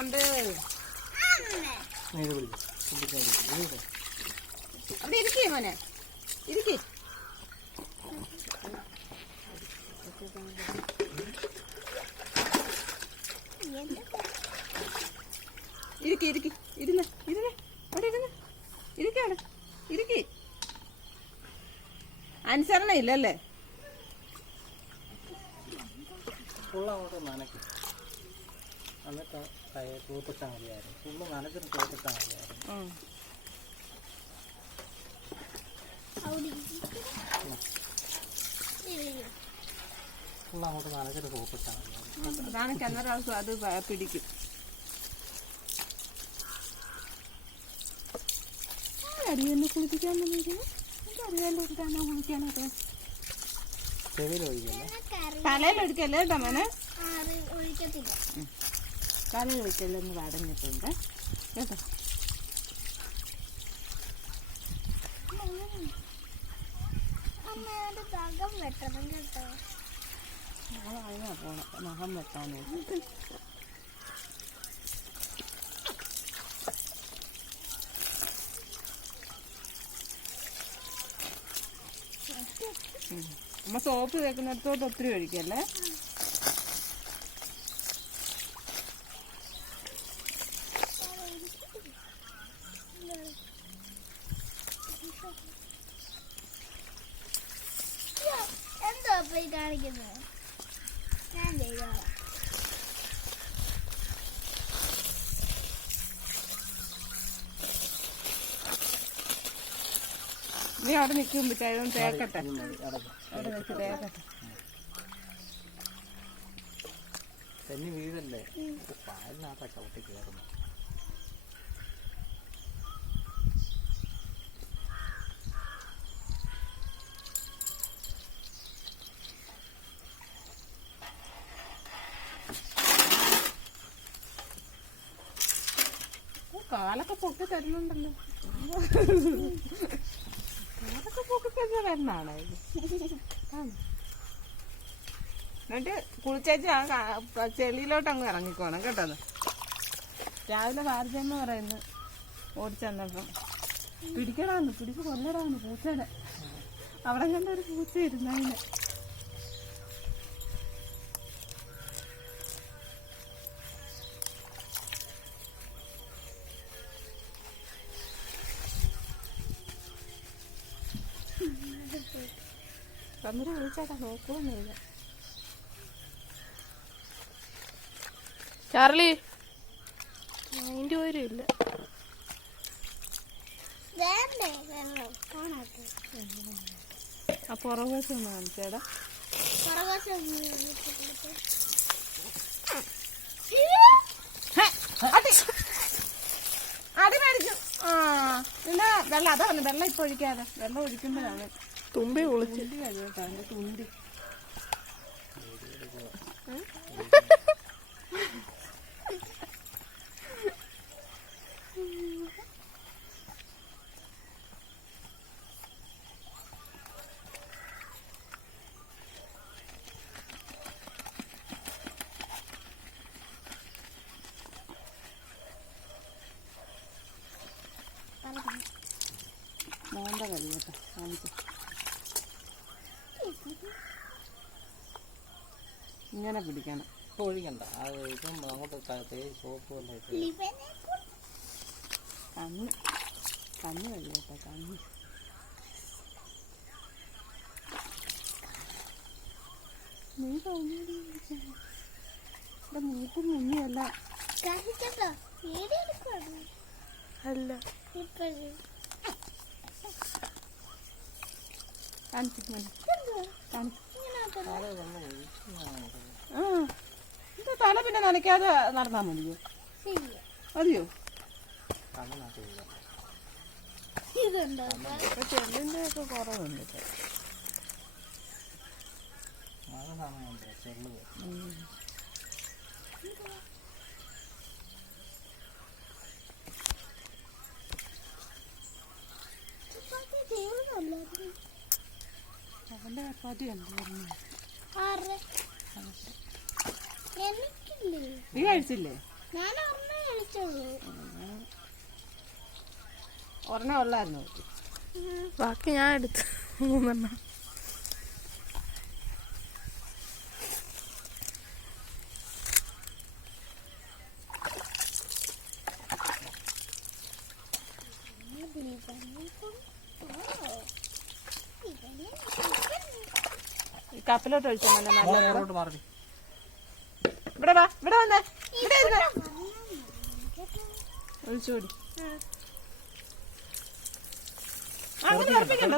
ഉണ്ട്. അവിടെ ഇരിക്കേ മോനെ, ഇരിക്കേ. ഇരിക്കി ഇരിക്കി ഇരുന്ന് ഇരുന്ന് അവിടെ ഇരുന്ന് ഇരിക്കാണ് ഇരിക്കി. അനുസരണ ഇല്ലല്ലേ? ഫുള്ളങ്ങോട്ട് നനയ്ക്കും, എന്നിട്ട് തൂത്തിട്ടാൽ മതിയായിരുന്നു. ഫുള്ള് നനച്ചിട്ട് തൂത്തിട്ടാൽ മതിയായിരുന്നു. ഫുള്ളങ്ങോട്ട് നനച്ചിട്ട് തൂത്തിട്ടാൽ മതിയായിരുന്നു. അതാണ് കിണറാൾക്ക് അത് പിടിക്കും. അടിയൊന്ന് കുളിപ്പിക്കാൻ വന്നിരുന്നു. അറിയാലോ ഇതാണോ കുളിക്കാനൊക്കെ. തലയിലൊഴിക്കല്ലേ കേട്ടോ മോനെ, തലയിലൊഴിക്കല്ലേ ഒന്ന് വടഞ്ഞിട്ടുണ്ട് കേട്ടോ. അതിനാ പോണം നഖം വെട്ടാനായിട്ട്. നമ്മ സോപ്പ് തേക്കുന്നിടത്തോട്ട് ഒത്തിരി ഒഴിക്കല്ലേ. എന്തോ കാണിക്കുന്നത് ഞാൻ ചെയ്തോളാം. നീ അവിടെ നിൽക്കുമ്പോ തേക്കട്ടെ, അവിടെ വെച്ച് തേക്കട്ടെ. തെന്നി വീഴല്ലേ, പാലിനകത്താ ചവിട്ടി കയറുന്നു. കാലൊക്കെ പൊക്കി തരുന്നുണ്ടല്ലോ, കാലൊക്കെ പൊക്കി തരുന്നതാണോ ഇത്? എന്നിട്ട് കുളിച്ചേച്ച് ആ ചെളിയിലോട്ട് അങ്ങ് ഇറങ്ങിക്കോണം കേട്ടോ. രാവിലെ ഭാരതമ്മ പറയുന്നു ഓടിച്ചെന്നപ്പം പിടിക്കടാന്ന്, പിടിച്ച് കൊല്ലടാന്ന് പൂച്ചേനെ. അവിടെ കണ്ടൊരു പൂച്ച ഇരുന്നതിന്. തമ്മിൽ വിളിച്ചാട്ടാ നോക്കുവൊന്നുമില്ല. ചാർലി അതിൻ്റെ പോലും ഇല്ല. ആ പുറകോശം ഒന്ന് കാണിച്ചേടാ. അടി മേടിക്കും. പിന്നെ വെള്ളം അതാ പറഞ്ഞു, വെള്ളം ഇപ്പൊ ഒഴിക്കാതെ. വെള്ളം ഒഴിക്കുമ്പോഴാണ് തുമ്പി കുളിച്ച് കഴിയട്ടോ അതിന്റെ തുമ്പി. മോണ്ട കഴിയട്ടെ കാണിച്ചു. ഇങ്ങനെ പിടിക്കണം. ഇപ്പൊ ഒഴിക്കണ്ട, അത് ഇപ്പം അങ്ങോട്ട് സോപ്പ് കണ്ണ് കണ്ണ് കഴിയട്ടെ. കണ്ണ് നീ ഇവിടെ മൂക്കും മുന്നിയല്ല അല്ല കാണിച്ചിട്ട് എന്താ തല പിന്നെ നനയ്ക്കാതെ നടന്നാ മതിയോ? മതിയോ? ചെല്ലിന്റെ ഒക്കെ കുറവുണ്ട്. അവന്റെ ചപ്പാത്തി എന്തായിരുന്നു? നീ കഴിച്ചില്ലേ? കളിച്ചോളൂ. ഒരെണ്ണം ഉള്ളായിരുന്നു. ബാക്കി ഞാൻ എടുത്തു 3 ഈ കപ്പിലോട്ട് ഒഴിച്ചോ നല്ല മോളെ ഇങ്ങോട്ട് മാറി. ഇവിടെ വാ, ഇവിടെ വന്നേ, ഇവിടെ ഇരുന്ന് ഒഴിച്ചുകൂടി. അങ്ങനെ ഉറപ്പിക്കണ്ട.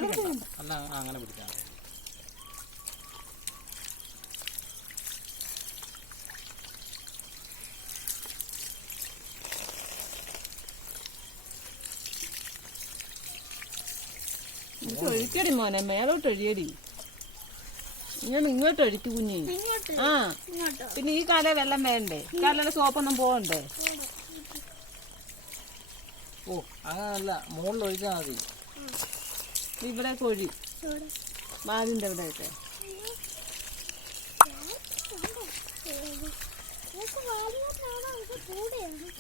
അല്ല അങ്ങനെ പിടിച്ചാൽ മതി. ഒഴിക്കടി മോനെ, മേലോട്ട് ഒഴിയടി. ഇങ്ങോട്ട് ഒഴിക്കു കുഞ്ഞി. ഇങ്ങോട്ട് ആ ഇങ്ങോട്ടോ. പിന്നെ ഈ കാലേ വെള്ളം വേണ്ടേ? ഈ കാലയിലെ സോപ്പൊന്നും പോകണ്ടേ? ഓ അങ്ങനല്ല, മുകളിൽ ഒഴിച്ചാൽ മതി. ഇവിടെ കൊഴി മാതിന്റെ ഇവിടെയൊക്കെ.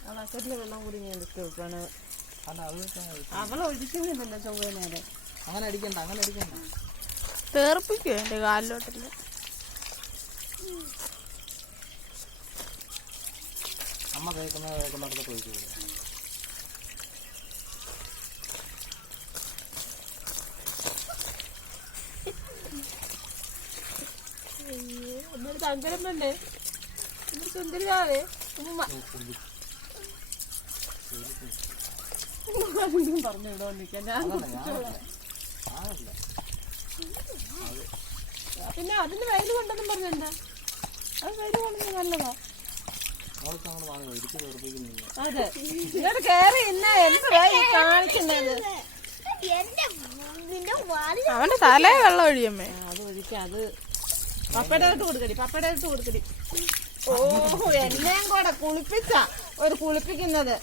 ആ ബക്കറ്റിലെ വെള്ളം കൂടി ഞാൻ എടുത്ത് വെക്കാണ്. അല്ല അത് വെച്ചാൽ മതി. അവളെ ഒഴിക്കുന്നില്ലല്ലോ ചൊവ്വ നേരെ. അങ്ങനെ അടിക്കണ്ട, അങ്ങനെ അടിക്കണ്ട. തേർപ്പിക്കും എൻ്റെ കാലിലോട്ടില്ല. അമ്മ കേൾക്കുന്നിടത്ത് ഒഴിച്ചു കൊടുക്കും. ഒന്നൊരു സങ്കരം വേണ്ടേ? സുന്ദരിയാവേ പറഞ്ഞു വിടോണ്ടിരിക്കാൻ ഞാൻ. പിന്നെ അതിന് വെയിൽ കൊണ്ടെന്നും പറഞ്ഞെന്താ? അത് വെയിൽ കൊണ്ടുവന്ന് നല്ലതാ. അതെ, ഇങ്ങോട്ട് കേറി ഇന്ന എന്തുവാ ഈ കാണിക്കുന്നത്? അവന്റെ തലേ വെള്ളം ഒഴിയമ്മേ. അത് ഒഴിക്കാം. അത് പപ്പയുടെ അടുത്ത് കൊടുക്കടി, പപ്പയുടെ അടുത്ത് കൊടുക്കടി. ഓ എന്നെയും കൂടെ കുളിപ്പിച്ച ഒരു കുളിപ്പിക്കുന്നത്.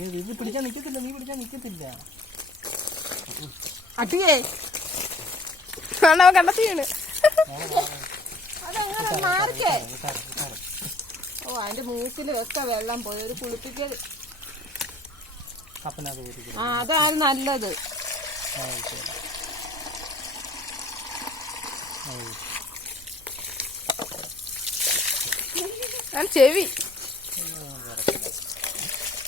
ഇത് പിടിക്കാൻ നിക്കത്തില്ല, നീ പിടിക്കാൻ നിക്കത്തില്ല. അട്ടിയേ അവൻ കണ്ടെത്തി വീണ്. അതെങ്ങനെ മാറിക്കേ? ഓ അതിന്റെ മൂക്കില് വെക്ക വെള്ളം പോയി ഒരു കുളിപ്പിക്കൽ. ആ അതാണ് നല്ലത്. ചെവി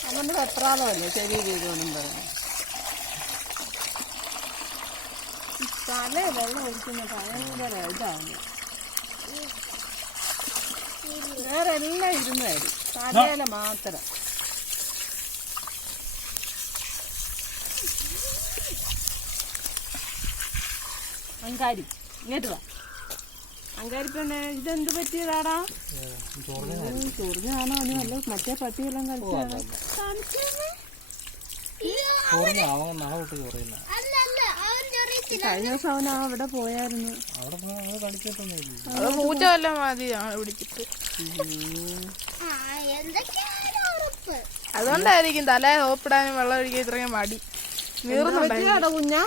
അവന്റെ വെപ്രാളമല്ലേ ചെറിയ രീതിയൊന്നും പറഞ്ഞു. തല വെള്ളം ഒഴിക്കുന്ന ഭയങ്കര ഇതാണ്. വേറെ എല്ലാം ഇരുന്നായിരുന്നു, തലയില മാത്രം. അങ്കാരി ഇങ്ങോട്ട് വാ. അങ്കാരി പെണ്ണെ, ഇതെന്ത് പറ്റിയതാടാ? ചൊറിഞ്ഞാണോ? അത് നല്ല മറ്റേ പട്ടിയെല്ലാം കളിച്ചാണ്. കഴിഞ്ഞ ദിവസം അവൻ അവിടെ പോയായിരുന്നു. പൂച്ച വല്ല മതി പിടിച്ചിട്ട്. അതുകൊണ്ടായിരിക്കും തല സോപ്പിടാനും വെള്ളം ഒഴിക്കാൻ ഇത്രയും മടി. വീറുന്നുണ്ടോ കുഞ്ഞാ?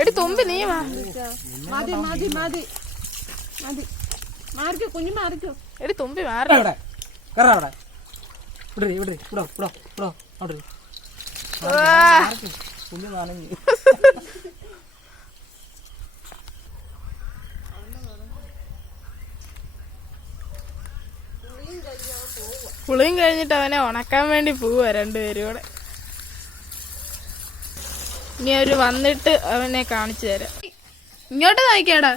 എടി തുമ്പി നീ മതി മതി മതി മതി. മാറിക്കോ കുഞ്ഞു, മാറിക്കോ. എടി തുമ്പി മാറി. കുഞ്ഞു നാണങ്ങി. കുളിയും കഴിഞ്ഞിട്ട് അവനെ ഉണക്കാൻ വേണ്ടി പോവാ രണ്ടുപേരും കൂടെ. ഇനി അവര് വന്നിട്ട് അവനെ കാണിച്ചു തരാം. ഇങ്ങോട്ട് നോക്കിയാടാ.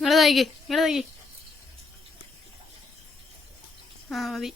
ഇങ്ങോട്ട് നോക്കി, ഇങ്ങോട്ട് നോക്കി. ആ മതി.